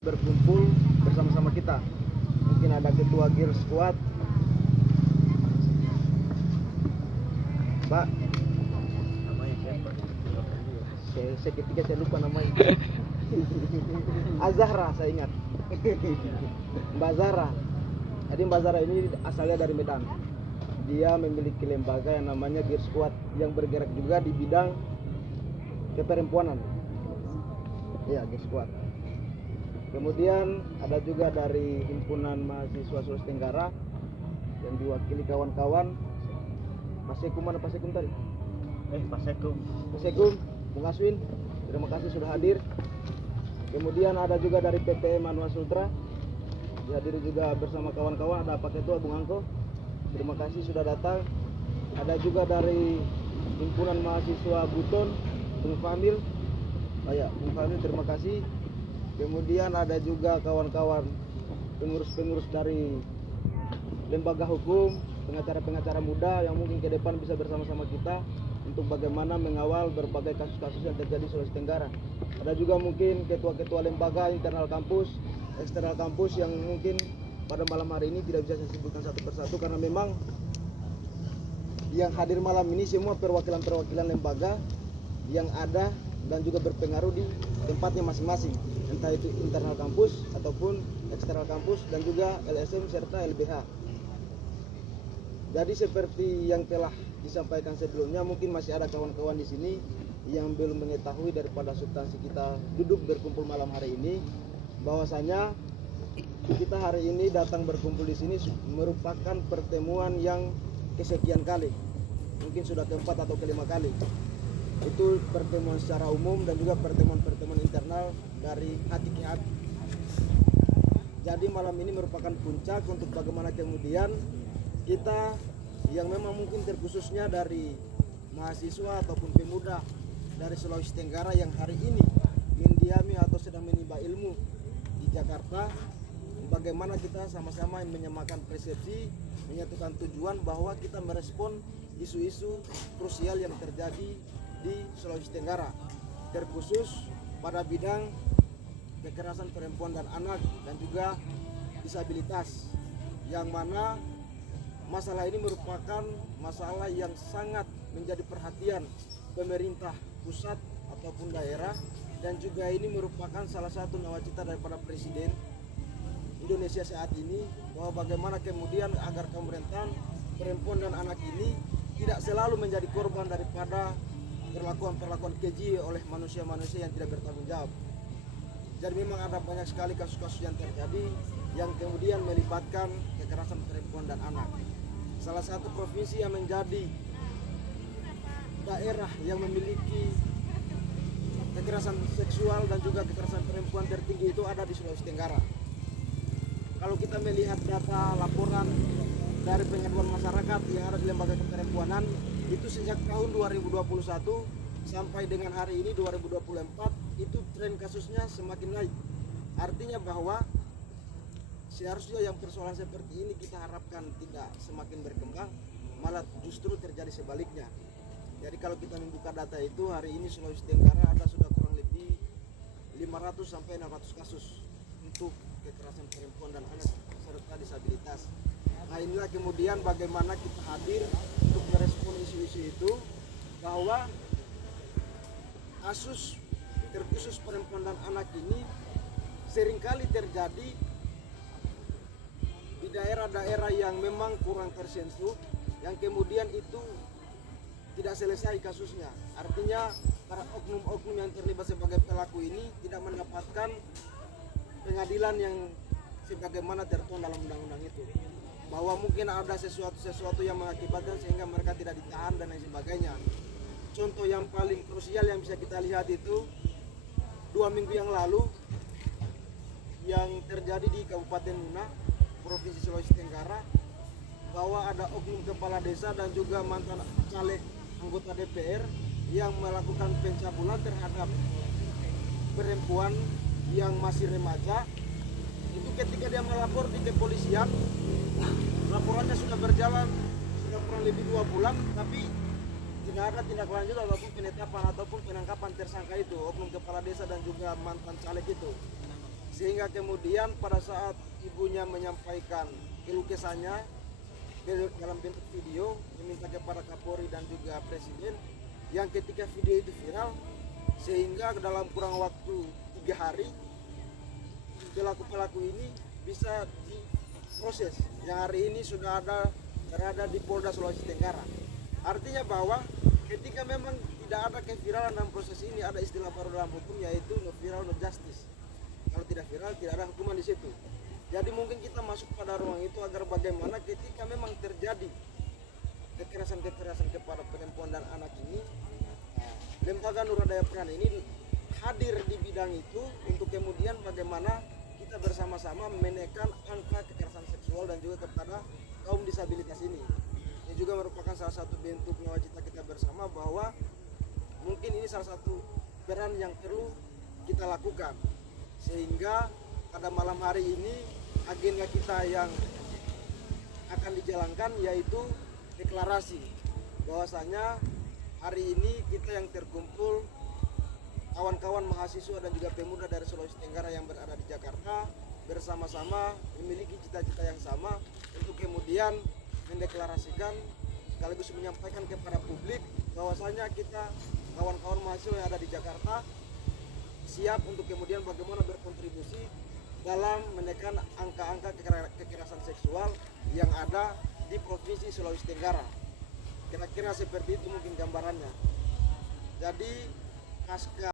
berkumpul bersama-sama kita. Mungkin ada ketua Gear Squad, Mbak. Namanya siapa? Seketika saya lupa namanya. Azahra saya ingat. Mbak Zahra. Jadi Mbak Zahra ini asalnya dari Medan. Dia memiliki lembaga yang namanya Gear Squad yang bergerak juga di bidang keperempuanan. Iya, Gear Squad. Kemudian ada juga dari himpunan mahasiswa Sulawesi Tenggara yang diwakili kawan-kawan Pak Sekum. Mana Pak Sekum tadi? Pak Sekum, Bung Aswin, terima kasih sudah hadir. Kemudian ada juga dari PTM Anwar Sultra, dihadiri juga bersama kawan-kawan. Ada Pak Ketua Bung Angko, terima kasih sudah datang. Ada juga dari himpunan mahasiswa Buton, Bung Famil. Bung Famil, terima kasih. Kemudian ada juga kawan-kawan pengurus-pengurus dari lembaga hukum, pengacara-pengacara muda yang mungkin ke depan bisa bersama-sama kita untuk bagaimana mengawal berbagai kasus-kasus yang terjadi di Sulawesi Tenggara. Ada juga mungkin ketua-ketua lembaga internal kampus, eksternal kampus yang mungkin pada malam hari ini tidak bisa saya sebutkan satu persatu karena memang yang hadir malam ini semua perwakilan-perwakilan lembaga yang ada dan juga berpengaruh di tempatnya masing-masing, entah itu internal kampus ataupun eksternal kampus dan juga LSM serta LBH. Jadi seperti yang telah disampaikan sebelumnya, mungkin masih ada kawan-kawan di sini yang belum mengetahui daripada substansi kita duduk berkumpul malam hari ini, bahwasanya kita hari ini datang berkumpul di sini merupakan pertemuan yang kesekian kali, mungkin sudah keempat atau kelima kali. Itu pertemuan secara umum dan juga pertemuan-pertemuan internal dari hati ke hati. Jadi malam ini merupakan puncak untuk bagaimana kemudian kita yang memang mungkin terkhususnya dari mahasiswa ataupun pemuda dari Sulawesi Tenggara yang hari ini mendiami atau sedang menimba ilmu di Jakarta, bagaimana kita sama-sama menyamakan persepsi, menyatukan tujuan bahwa kita merespon isu-isu krusial yang terjadi di Sulawesi Tenggara, terkhusus pada bidang kekerasan perempuan dan anak dan juga disabilitas, yang mana masalah ini merupakan masalah yang sangat menjadi perhatian pemerintah pusat ataupun daerah, dan juga ini merupakan salah satu nawacita daripada Presiden Indonesia saat ini, bahwa bagaimana kemudian agar pemerintahan perempuan dan anak ini tidak selalu menjadi korban daripada perlakuan keji oleh manusia-manusia yang tidak bertanggung jawab. Jadi memang ada banyak sekali kasus-kasus yang terjadi yang kemudian melibatkan kekerasan perempuan dan anak. Salah satu provinsi yang menjadi daerah yang memiliki kekerasan seksual dan juga kekerasan perempuan tertinggi itu ada di Sulawesi Tenggara. Kalau kita melihat data laporan dari pengaduan masyarakat yang ada di lembaga keperempuanan, itu sejak tahun 2021 sampai dengan hari ini 2024 itu tren kasusnya semakin naik. Artinya bahwa seharusnya yang persoalan seperti ini kita harapkan tidak semakin berkembang, malah justru terjadi sebaliknya. Jadi kalau kita membuka data itu, hari ini Sulawesi Tenggara ada sudah kurang lebih 500 sampai 600 kasus untuk kekerasan perempuan dan anak serta disabilitas. Nah inilah kemudian bagaimana kita hadir untuk merespon isu-isu itu, bahwa kasus terkhusus perempuan dan anak ini seringkali terjadi di daerah-daerah yang memang kurang tersentuh, yang kemudian itu tidak selesai kasusnya. Artinya para oknum-oknum yang terlibat sebagai pelaku ini tidak mendapatkan pengadilan yang sebagaimana tertuang dalam undang-undang itu, bahwa mungkin ada sesuatu yang mengakibatkan sehingga mereka tidak ditahan dan lain sebagainya. Contoh yang paling krusial yang bisa kita lihat itu 2 minggu yang lalu yang terjadi di Kabupaten Muna, Provinsi Sulawesi Tenggara, bahwa ada oknum kepala desa dan juga mantan caleg anggota DPR yang melakukan pencabulan terhadap perempuan yang masih remaja. Itu ketika dia melapor di kepolisian, laporannya sudah berjalan sudah kurang lebih 2 bulan, tapi tidak ada tindak lanjut ataupun penetapan ataupun penangkapan tersangka itu, oknum kepala desa dan juga mantan caleg itu. sehingga kemudian pada saat ibunya menyampaikan keluh kesahnya dalam bentuk video meminta kepada Kapolri dan juga Presiden, yang ketika video itu viral sehingga dalam kurang waktu 3 hari pelaku-pelaku ini bisa diproses, yang hari ini sudah berada di Polda Sulawesi Tenggara. Artinya bahwa ketika memang tidak ada keviralan dalam proses ini, ada istilah baru dalam hukum yaitu no viral no justice. Kalau tidak viral tidak ada hukuman di situ. Jadi mungkin kita masuk pada ruang itu agar bagaimana ketika memang terjadi kekerasan-kekerasan kepada perempuan dan anak ini, Lembaga Nuradaya Peran ini hadir di bidang itu untuk kemudian bagaimana kita bersama-sama menekan angka kekerasan seksual dan juga kepada kaum disabilitas ini. Ini juga merupakan salah satu bentuk nawacita kita bersama bahwa mungkin ini salah satu peran yang perlu kita lakukan, sehingga pada malam hari ini agenda kita yang akan dijalankan yaitu deklarasi bahwasanya hari ini kita yang terkumpul kawan-kawan mahasiswa dan juga pemuda dari Sulawesi Tenggara yang berada di Jakarta bersama-sama memiliki cita-cita yang sama untuk kemudian mendeklarasikan sekaligus menyampaikan kepada publik bahwasanya kita kawan-kawan mahasiswa yang ada di Jakarta siap untuk kemudian bagaimana berkontribusi dalam menekan angka-angka kekerasan seksual yang ada di Provinsi Sulawesi Tenggara. Kira-kira seperti itu mungkin gambarannya. Jadi pasca